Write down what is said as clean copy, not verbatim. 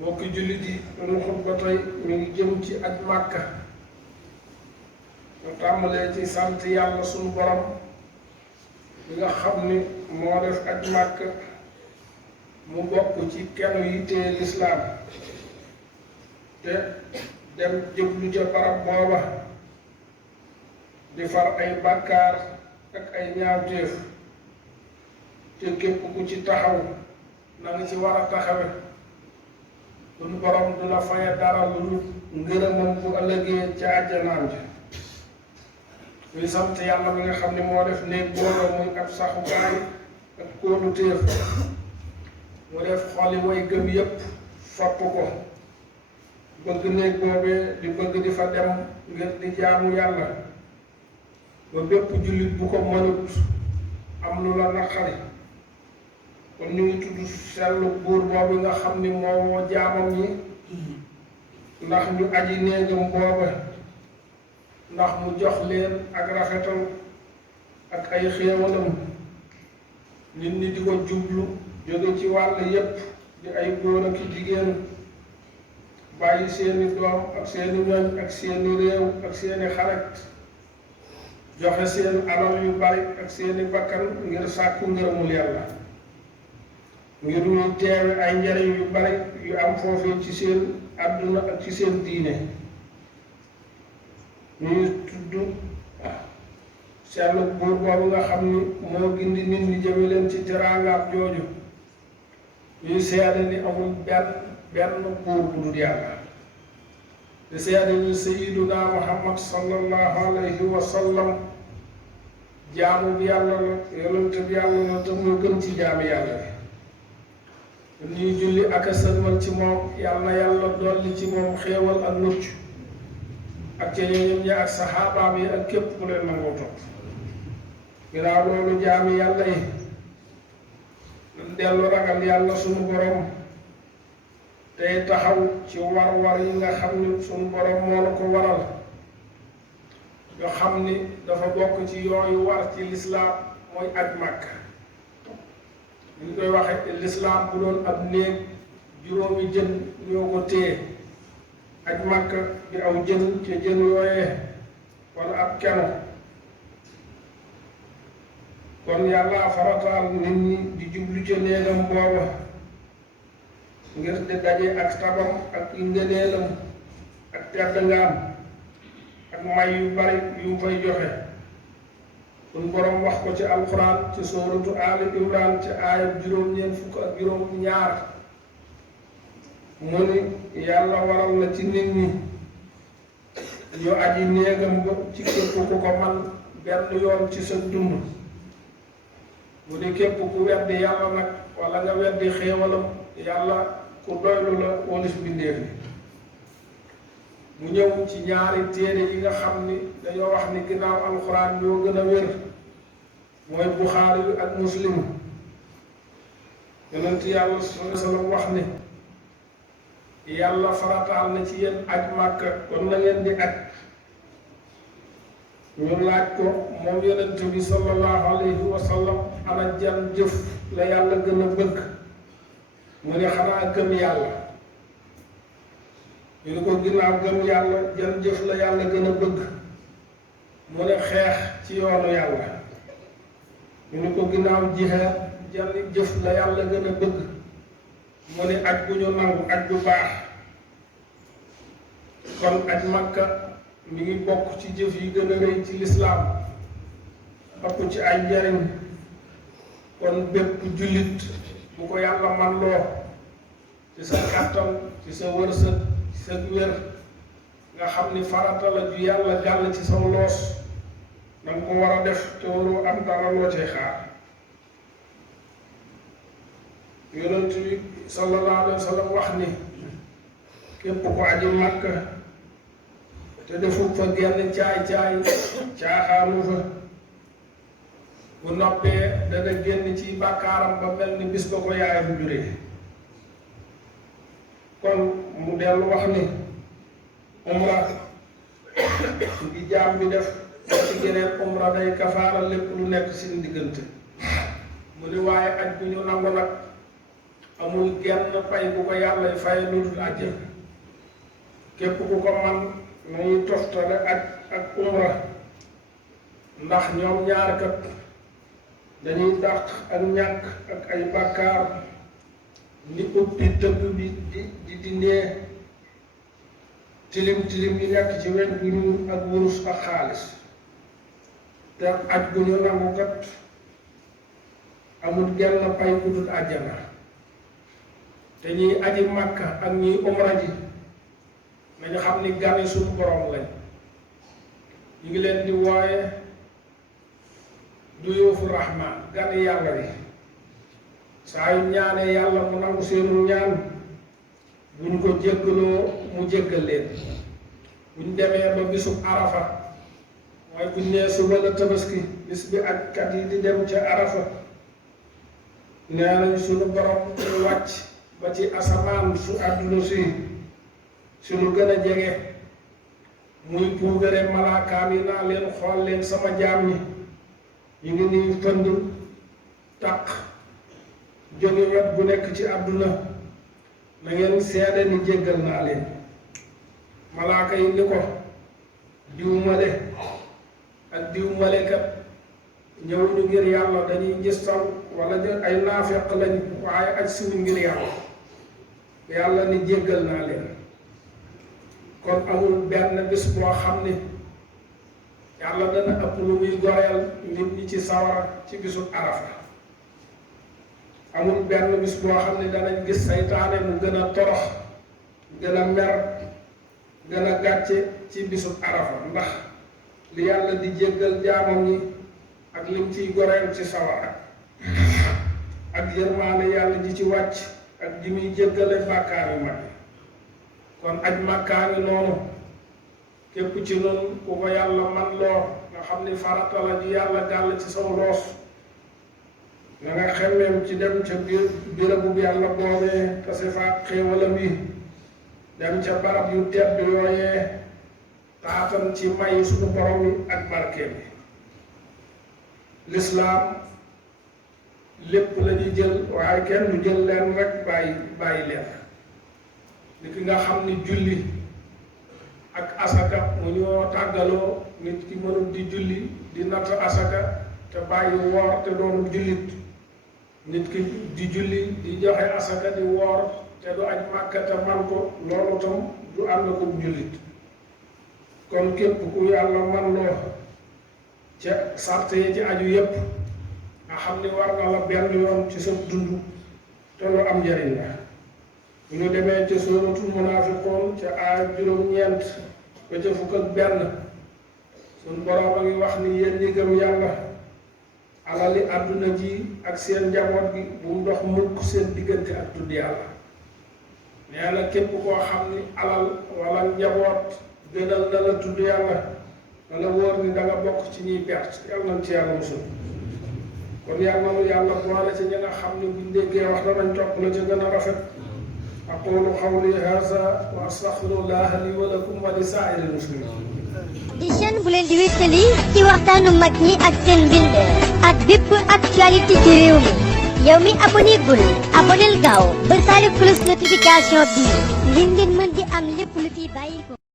mbokki jullit yi sunu xutba tey mi ngi jëm ci aj Màkka ñu tàmbalee ci sant yàlla sunu borom bi nga xam ni moo def aj Màkka mu bokk ci kenn yi tee lislaam te dem jëblu ca barab booba di far ay bàkkaar ak ay ñaawteef te képp ku ci taxaw na nga ci war a taxawe sunu borom du la faye dara lu dul ngërëmam bu ëllëgee ca àjjanaam ji ñuy sant yàlla bi nga xam ne moo def néeg booba muy ab saxukaay ak kóolu téef mu def xoli way gëm yépp fopp ko bëgg néeg boobee di bëgg di fa dem ngir di jaamu yàlla ba bépp jullit bu ko mënut am lu la naqari kon ñu ngi tudd sellu buur boobu nga xam ni moo woo jaamam ñi ndax ñu aji néegam booba ndax mu jox leen ak rafetal ak ay xéewalam nit ñi di ko jublu jóge ci wàll yépp di ay góor ak jigéen bàyyi seeni doom ak seeni ñoñ ak seeni réew ak seeni xarit joxe seen alal yu bari ak seeni bakkan ngir sàkku ngërëmul yàlla ngir ñuy teewe ay njariñ yu bari yu am foofee ci seen àdduna ak ci seen diine ñuy tudd seetlu buur boobu nga xam ni moo gindi nit ñi jëme leen ci teraangaab jooju ñuy seede ni amul benn buur bu dul yàlla di seede ni sayyiduna muhammad sallallahu alayhi wa sallam jaamu bi yàlla la yonent bi yàlla la te moo gën ci jaami yàlla bi ñuy julli ak a sëlmal ci moom yàlla na yàlla dolli ci moom xéewal ak mucc ak ca ñoom ña ak saxaabaam yi ak képp ku leen nangoo topp ginnaaw loolu jaami yàlla yi ñu dellu ragal yàlla sunu borom tey taxaw ci war-war yi nga xam ni sunu borom moo la ko waral nga xam ni dafa bokk ci yooyu war ci lislaam mooy aj Màkka ñu koy waxe lislaam bu doon ab néeg juróomi jën ñoo ko téye aj Màkka di aw jën ca jën yooyee wala ab keno kon yàlla farataal nit ñi di jublu ca néegam booba ngir di daje ak tabam ak ngëneelam ak tedd ngaam ak may yu bari yu fay joxe kon borom wax ko ci alquran ci sooratu ali imran ci aayab juróom-ñeent fukk ak juróom-ñaar mu ni yàlla waral na ci nit ñi ñu aji néegam ba ci képp ku ko man benn yoon ci sa dund mu ni képp ku weddi yàlla nag wala nga weddi xéewalam yàlla ku doylu la wolif bindeef yi mu ñëw ci ñaari téere yi nga xam ni dañoo wax ni ginnaaw alxuraan ñoo gën a wér mooy buxaari yu ak muslim yonent yàlla sallallahu alayhi wa sallam wax ni yàlla farataal na ci yéen aj Màkka kon na ngeen di aj ñu laaj ko moom yonent bi sallallahu alayhi wa sallam ana jan jëf la yàlla gën a bëgg mu ne xanaa gëm yàlla ñu ne ko ginnaaw gëm yàlla jan jëf la yàlla gën a bëgg mu ne xeex ci yoonu yàlla ñu ne ko ginnaaw jihaad jan jëf la yàlla gën a bëgg mu ne aj bu ñu nangu aj bu baax kon aj Màkka mi ngi bokk ci jëf yi gën a rëy ci lislaam ëpp ci ay njariñ kon bépp jullit bu ko yàlla man loo ci sa kàttan ci sa wërsëg ci sa wér nga xam ni farata la ju yàlla gàll ci sa loos danga ko war a def te waroo am dara loo cay xaar yonent bi sallallahu alayhi wa sallam wax ni képp ko aji Màkka te defut fa genn caay-caay caaxaanu fa bu noppee dana génn ci bàkkaaram ba mel ni bis ba ko yaayam juree kon mu dellu wax ni umra ngi jaam bi def ci geneen umra day kafaara lépp lu nekk seen diggante mu ni waaye aj bu ñu nangu nag amul genn pay bu ko yàlla fay lu dul àjjana képp ku ko man nañuy toftale ak umra ndax ñoom ñaar kat dañuy dàq ak ñàkk ak ay bàkkaar ni ubbi tëbb bi di dindee tilim tilim yi nekk ci weñ gu ñuul ak wurus ak xaalis te aj bu ñu nangu kat amul genn pay bu dul àjjana te ñiy aji Makka ak ñiy umra ji nañu xam ni gane suñu borom lañ ñu ngi leen di wooye du yóofu rahman gane yàlla bi saa yu ñaanee yàlla mu nangu seenu ñaan buñ ko jéggaloo mu jéggal leen buñ demee ba bisub arafa mooy buñ nee suba la tabaski bis bi ak kat yi di dem ca arafa nee nañ suñu borom wàcc ba ci asamaan su àdduna si lu gën a jege muy puugare malaakaam yi naa leen xool leen sama jaam ñi ñu ngi nii fënd taq jóge wet bu nekk ci àdduna na ngeen seede ni jéggal naa leen malaaka yi ni ko diw male ak diw male kat ñëwuñu ngir yàlla dañuy njistal wala ay naafeq lañ waaye aj siwuñ ngir yàlla ni jéggal naa leen kon amul benn bis boo xam ni yàlla dana ëpp lu muy goreel nit ñi ci sawara ci bisu arafa amul benn bis boo xam ne danañ gis saytaane mu gën a torox gën a mer gën a gàcce ci bisu arafa ndax li yàlla di jéggal jaamam ñi ak lim ciy goreel ci sawara ak yërmaane yàlla ji ci wàcc ak ji muy jéggale bàkkaar yu mag kon aj Makka ngi noonu képp ci noonu ku ko yàlla man loo nga xam ni farata la ji yàlla gàll ci saw loos na nga xemmeem ci dem ca bérébu yàlla boobee tase fa xéewalam yi dem ca barab yu tedd yooyee taatan ci may suñu borom yi ak barke bi lislaam lépp la ñuy jël waaye kenn du jël leen rek bàyyi leen li ki nga xam ni julli ak asaka mu ñoo tàggaloo nit ki mënul di julli di natt asaka te bàyyi woor te doonul jullit nit ki di julli di joxe asaka di woor te du aj Màkka te man ko loolu tam du ànd ko jullit kon képp ku yàlla man loo ca sart yi ci aju yépp nga xam ni war na la benn yoon ci sa dund te lu am njëriñ la bu ñu demee ca suratul munaafiqoon ca aaya juróom-ñeent ba ca fukk ak benn suñ borom a ngi wax ni yéen ñi gëm yàlla alali àdduna ji ak seen njaboot gi bu mu dox mukk seen diggante ak tudd yàlla nee na képp koo xam ni alal wala njaboot gënal na la tudd yàlla na la wóor ni da nga bokk ci ñiy perte yàlla nañ ci yàlla musul kon yàlla na yàlla boole ci ñi nga xam ne buñ déggee wax danañ topp la ca gën a rafet aqulu qawli haza wa astaghfirullaha li wa lakum wa li saa'iril muslimin di chaîne bu leen di wéttali ci waxtaanu mag ñi ak seen mbind ak bépp actualité ci réew mi yow mi abonné gul aboneel gaaw ba saali cloche notification bi ngir ngeen mën di am lépp lu fi bàyyi